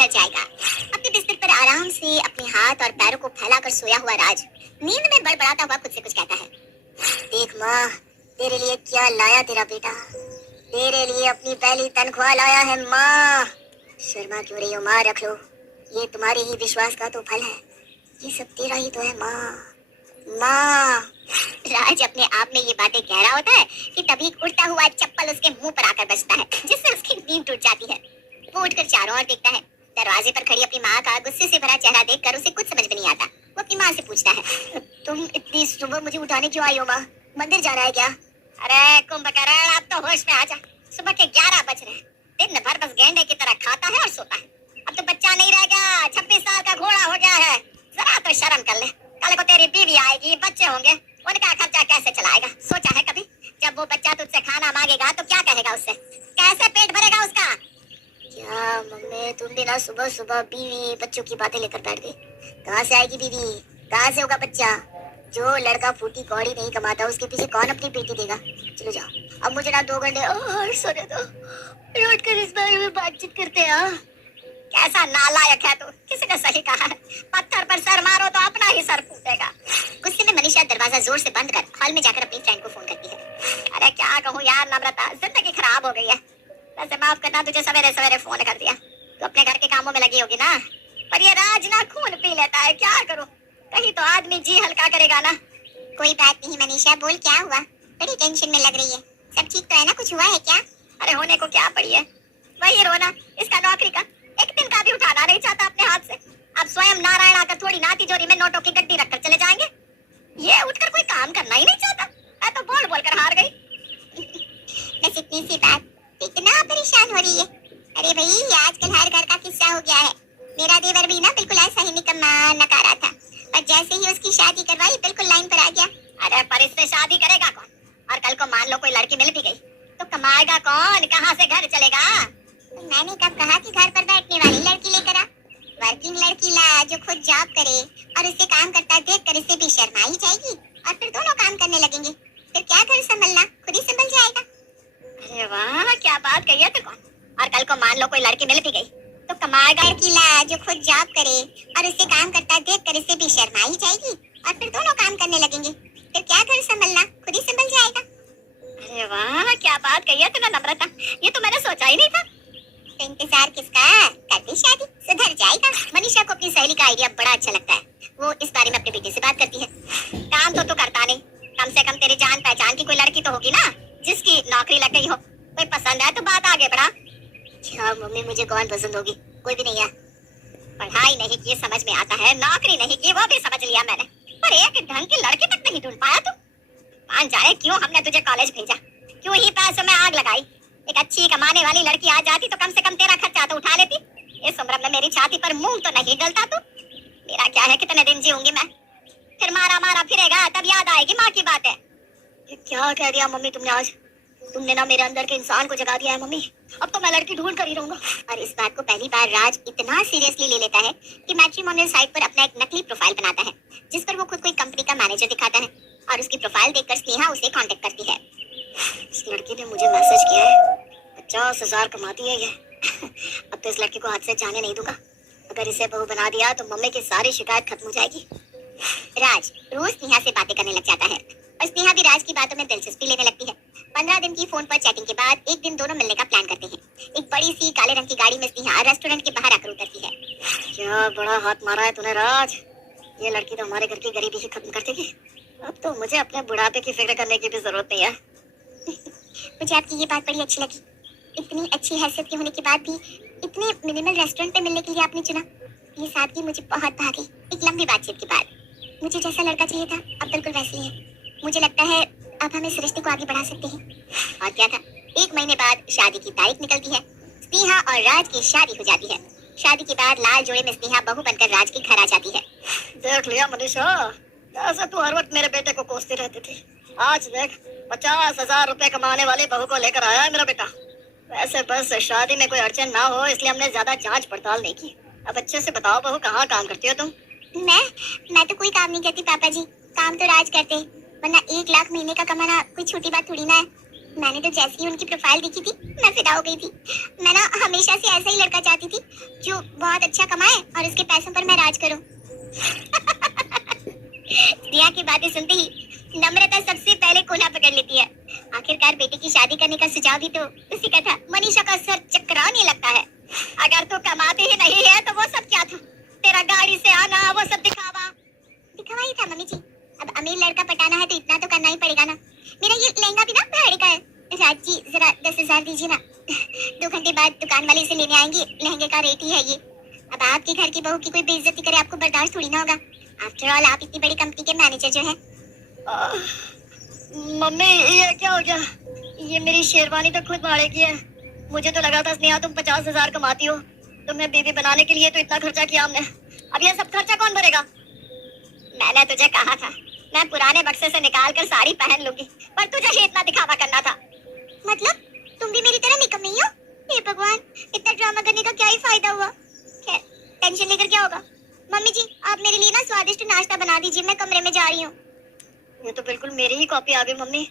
डर जाएगा। अपने बिस्तर पर आराम से अपने हाथ और पैरों को फैलाकर सोया हुआ राज नींद में बड़बड़ाता हुआ खुद से कुछ कहता है। देख माँ, तेरे लिए क्या लाया तेरा बेटा, तेरे लिए अपनी पहली तनख्वाह लाया है माँ। शर्मा क्यों रही हो माँ, रख लो, ये तुम्हारे ही विश्वास का तो फल है, ये सब तेरा ही तो है माँ। माँ। राज अपने आप में ये बातें कह रहा होता है कि तभी उड़ता हुआ चप्पल उसके मुंह पर आकर बजता है, जिससे उसकी नींद टूट जाती है। वो उठकर चारों ओर देखता है। दरवाजे पर खड़ी अपनी माँ का गुस्से से भरा चेहरा देखकर उसे कुछ समझ में नहीं आता। वो अपनी माँ से पूछता है, तुम इतनी सुबह मुझे उठाने क्यों आई हो माँ, मंदिर जाना है क्या? अरे कुंभकर्ण, अब तो होश में आ जा, सुबह के 11 बज रहे हैं, दिन भर बस गेंडे की तरह खाता है और सोता है। अब तो बच्चा नहीं रह गया, 26 साल का घोड़ा हो गया है, जरा तो शर्म कर ले। कल को तेरी बीवी आएगी, बच्चे होंगे, उनका खर्चा कैसे चलाएगा? सोचा है कभी? जब वो बच्चा तुझसे खाना मांगेगा तो क्या कहेगा उससे? कैसे पेट भरेगा उसका? क्या मम्मी, तुम भी ना सुबह सुबह बीवी बच्चों की बातें लेकर बैठ गई। कहाँ से आएगी बीवी, कहाँ से होगा बच्चा? जो लड़का फूटी कौड़ी नहीं कमाता उसके पीछे कौन अपनी बेटी देगा? चलो जाओ, अब मुझे ना 2 घंटे और सोने दो, लौट कर इस बारे में बातचीत करते हैं। कैसा नालायक है तू, किसी ने सही कहा है, पत्थर पर सर मारो तो अपना ही सर फूटेगा। गुस्से में मनीषा दरवाजा जोर से बंद कर हॉल में जाकर अपनी फ्रेंड को फोन करती है। अरे क्या कहूँ यार नम्रता, जिंदगी खराब हो गई है। वैसे माफ करना, तुझे सवेरे सवेरे फोन कर दिया, तो अपने घर के कामों में लगी होगी ना, पर ये राज ना खून पी लेता है, क्या करूँ? कहीं तो आदमी जी हल्का करेगा ना। कोई बात नहीं मनीषा, बोल क्या हुआ? बड़ी टेंशन में लग रही है, सब ठीक तो है ना? कुछ हुआ है क्या? अरे होने को क्या पड़ी है, वही रोना, इसका नौकरी का एक दिन का भी उठाना नहीं चाहता अपने हाथ से। अब स्वयं नारायण आकर थोड़ी ना तिजोरी में नोटों की गड्डी रखकर चले जाएंगे। ये उठकर कोई काम करना ही नहीं चाहता। मैं तो बोल बोल कर हार गई। बस इतनी सी बात, इतना परेशान हो रही है? अरे भाई, ये आजकल हर घर का किस्सा हो गया है। मेरा देवर भी ना बिल्कुल ऐसा ही निकम्मा नकारा था, और जैसे ही उसकी शादी करवाई बिल्कुल लाइन पर आ गया। अरे पर इससे शादी करेगा कौन? और कल को मान लो कोई लड़की मिल भी गई तो कमाएगा कौन, कहाँ से घर चलेगा? मैंने कब कहा कि घर पर बैठने वाली लड़की लेकर आ? वर्किंग लड़की ला जो खुद जॉब करे, और उसे काम करता देखकर इसे भी शर्मा ही जाएगी, और फिर दोनों काम करने लगेंगे, फिर क्या घर संभलना, खुद ही संभल जाएगा। अरे वाह, क्या बात कही है तो कौन? और कल को मान लो कोई लड़की मिल भी गई तो कमाएगा लड़की ला जो खुद जॉब करे, और उसे काम करता देखकर इसे भी शर्मा ही जाएगी, और फिर दोनों काम करने लगेंगे, फिर क्या घर संभलना, खुद ही संभल जाएगा। अरे वाह, क्या बात कही है तूने नम्रता, ये तो मैंने सोचा ही नहीं था। तो इंतजार किसका, कर दे शादी, सुधर जाएगा। मनीषा को अपनी सहेली का आइडिया बड़ा अच्छा लगता है। वो इस बारे में अपने बेटे से बात करती है। काम तो तू करता नहीं, कम से कम तेरी जान पहचान की कोई लड़की तो होगी ना, जिसकी नौकरी लग गई हो, कोई पसंद है तो बात आगे बढ़ा। क्या मम्मी, मुझे कौन पसंद होगी? कोई भी नहीं है। पढ़ाई नहीं की समझ में आता है, नौकरी नहीं की वो भी समझ लिया मैंने, पर एक ढंग की लड़की तक नहीं ढूंढ पाया तू। मान जाए क्यों हमने तुझे कॉलेज भेजा, क्यों ही पैसों में आग लगाई। एक अच्छी कमाने वाली लड़की आ जाती तो कम से कम तेरा खर्चा तो उठा लेती। इस उम्र में मेरी छाती पर मूंग तो नहीं गलता तू। मेरा क्या है, कितने दिन जीऊंगी मैं, फिर मारा मारा फिरेगा तब याद आएगी माँ की बातें। ये क्या कह दिया मम्मी तुमने आज, तुमने ना मेरे अंदर के इंसान को जगा दिया है मम्मी। अब तो मैं लड़की ढूंढ कर ही रहूंगा। और इस बात को पहली बार राज इतना सीरियसली ले लेता है कि मैट्रिमोनियल साइट पर अपना एक नकली प्रोफाइल बनाता है, जिस पर वो खुद को एक कंपनी का मैनेजर दिखाता है, और उसकी प्रोफाइल देखकर स्नेहा उसे कांटेक्ट करती है। इस लड़की ने मुझे मैसेज किया है, 50,000 कमाती है ये। अब तो इस लड़की को हाथ से जाने नहीं दूंगा। अगर इसे बहू बना दिया तो मम्मी की सारी शिकायत खत्म हो जाएगी। राज रोज स्नेहा से बातें करने लग जाता है, और स्नेहा भी राज की बातों में दिलचस्पी लेने लगती है। 15 दिन की फोन पर चैटिंग के बाद एक दिन दोनों मिलने का प्लान करते हैं। एक बड़ी सी काले रंग की गाड़ी में स्नेहा रेस्टोरेंट के बाहर आकर उतरती है। क्या बड़ा हाथ मारा है तूने राज, ये लड़की तो हमारे घर की गरीबी ही खत्म कर देगी। अब तो मुझे अपने बुढ़ापे की फिक्र करने की भी जरूरत नहीं है। मुझे आपकी ये बात बड़ी अच्छी लगी, इतनी अच्छी हैसियत के होने के बाद भी इतने मिनिमल रेस्टोरेंट पे मिलने के लिए आपने चुना, ये सादगी मुझे बहुत भा गई। एक लंबी बातचीत के बाद मुझे जैसा लड़का चाहिए था अब बिल्कुल वैसे ही है। मुझे लगता है अब हम इस रिश्ते को आगे बढ़ा सकते हैं। और क्या था, 1 महीने बाद शादी की तारीख निकलती है। स्नेहा और राज की शादी हो जाती है। शादी के बाद लाल जोड़े में स्नेहा बहू बनकर राज के घर आ जाती है। देख लिया मनीषा, ऐसा तू हर वक्त मेरे बेटे को कोसती रहती थी, आज देख 50,000 रुपए कमाने वाली बहू को लेकर आया है मेरा बेटा। वैसे बस शादी में कोई अड़चन ना हो इसलिए हमने ज्यादा जांच पड़ताल नहीं की। अब अच्छे से बताओ बहू, कहाँ काम करती हो तुम? मैं तो कोई काम नहीं करती पापा जी, काम तो राज करते, वरना 1 लाख महीने का कमाना कोई छोटी बात थोड़ी ना है। मैंने तो जैसे ही उनकी प्रोफाइल देखी थी मैं फिदा हो गई थी। मैं ना हमेशा से ऐसा ही लड़का चाहती थी जो बहुत अच्छा कमाए और उसके पैसों पर मैं राज करूं। रिया की बातें सुनते ही नम्रता सबसे पहले कोना पकड़ लेती है। आखिरकार बेटे की शादी करने का सुझाव भी तो उसी का था। मनीषा का सर चकराने लगता है। अगर तू कमाती ही नहीं है तो वो सब क्या था? तेरा गाड़ी से आना, वो सब दिखावा दिखावा ही था मम्मी जी। अब अमीर लड़का पटाना है तो इतना तो करना ही पड़ेगा ना। मेरा ये लहंगा भी ना भाड़े का है। राज जी जरा 10,000 दीजिए ना। 2 घंटे बाद दुकान वाले इसे लेने आएंगे। लहंगे का रेट ही है ये। अब आपके घर की बहू की कोई बेइज्जती करे आपको बर्दाश्त थोड़ी ना होगा। आफ्टर ऑल आप इतनी बड़ी कंपनी के मैनेजर जो है। मम्मी ये क्या हो गया? ये मेरी शेरवानी तो खुद भाड़े की है। मुझे तो लगा था स्नेहा तुम 50,000 कमाती हो। तुम्हें बेबी बनाने के लिए तो इतना खर्चा किया हमने। अब ये सब खर्चा कौन भरेगा? मैंने तुझे कहा था मैं पुराने बक्से से निकाल कर साड़ी पहन लूंगी, पर तुझे ही इतना दिखावा करना था। मतलब तुम भी मेरी तरह निकम्मी हो? हे भगवान, इतना ड्रामा करने का क्या ही फायदा हुआ? खैर टेंशन लेकर क्या होगा। मम्मी जी आप मेरे लिए ना स्वादिष्ट नाश्ता बना दीजिए, मैं कमरे में जा रही हूँ। ये तो बिल्कुल मेरी ही कॉपी आ गई मम्मी।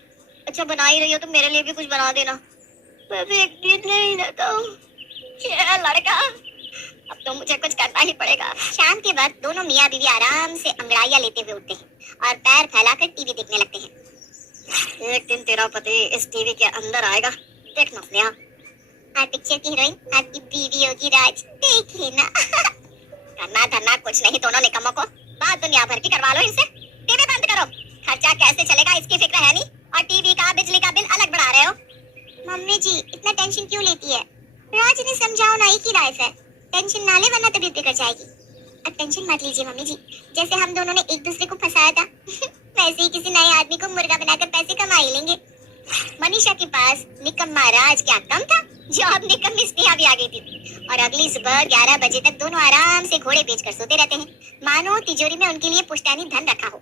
अच्छा बना ही रही हो तो मेरे लिए भी कुछ बना देना। मैं भी एक नींद ले ही लेता हूँ। क्या लड़का, अब तो मुझे कुछ करना ही पड़ेगा। शाम के वक्त दोनों मियाँ बीवी आराम से अंगड़ाइयाँ लेते हुए उठते हैं और पैर फैलाकर टीवी देखने लगते हैं। एक दिन तेरा पति इस टीवी के अंदर आएगा, देखना स्नेहा। और पिक्चर की हीरोइन आपकी बीवी होगी राज, देख लेना। करना धरना कुछ नहीं दोनों निकम्मों को। बात दुनिया भर की करवा लो इनसे। टीवी बंद करो, खर्चा कैसे चलेगा इसकी फिक्र है नहीं, और टीवी का बिजली का बिल अलग बढ़ा रहे हो। मम्मी जी इतना टेंशन क्यों लेती है? राज ने समझाओ ना, एक ही लाइफ है। टेंशन ना ले वरना तबीयत बिगड़ जाएगी। अब टेंशन मत लीजिए मम्मी जी, जैसे हम दोनों ने एक दूसरे को फंसाया था वैसे ही किसी नए आदमी को मुर्गा बनाकर पैसे कमा ही लेंगे। मनीषा के पास निकम्मा राज क्या कम था जो अब निकम्मी स्नेहा भी आ गई थी। और अगली सुबह 11 बजे तक दोनों आराम से घोड़े बेचकर सोते रहते हैं, मानो तिजोरी में उनके लिए पुश्तैनी धन रखा हो।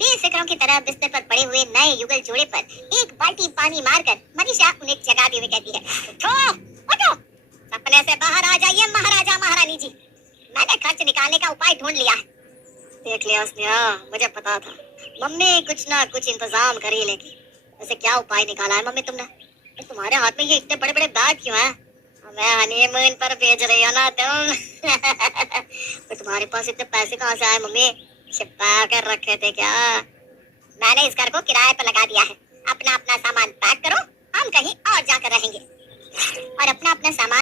बेफिक्रों की तरह बिस्तर पर पड़े हुए नए युगल जोड़े पर एक बाल्टी पानी मारकर मनीषा उन्हें जगाते हुए कहती है, उठो उठो, सपने से बाहर आ जाइए महाराजा महारानी जी। मैंने खर्च निकालने का उपाय ढूंढ लिया है। देख लिया स्नेहा, मुझे पता था मम्मी कुछ ना कुछ इंतजाम कर ही लेगी। वैसे क्या उपाय निकाला है मम्मी तुमने? तो तुम्हारे हाथ में ये इतने बड़े बड़े बैग क्यों हैं? मैं हनीमून पर भेज रही हो ना तुम। तो तुम्हारे पास इतने पैसे कहाँ से आए मम्मी? छिपा कर रखे थे क्या? मैंने इस घर को किराए पर लगा दिया है। अपना अपना सामान पैक करो, हम कहीं और जाकर रहेंगे। और अपना अपना सामान